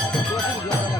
Gracias.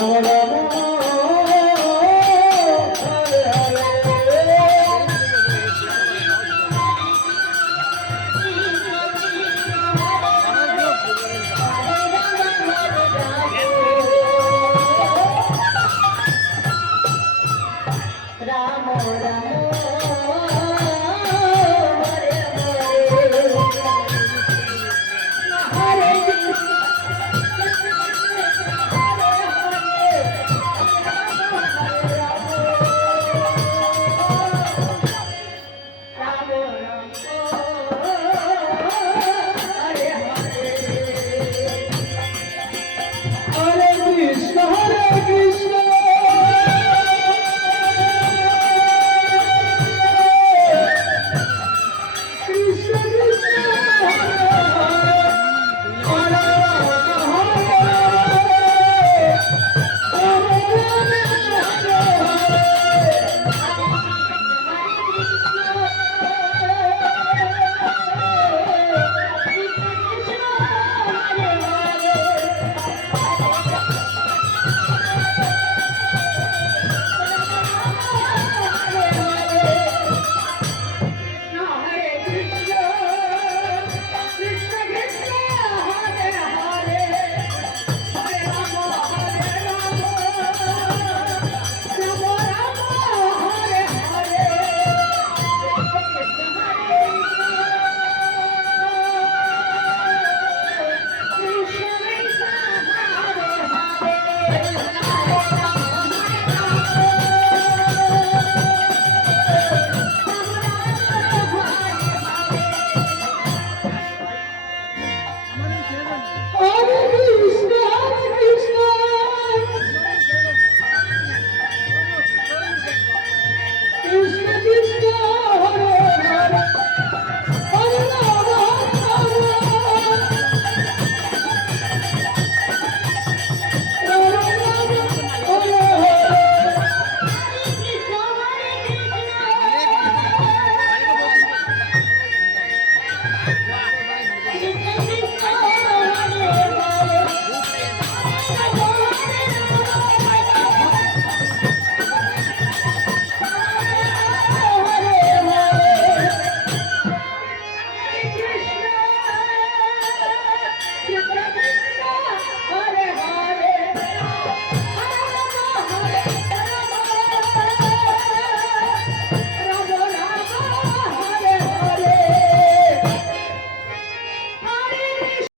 Lord.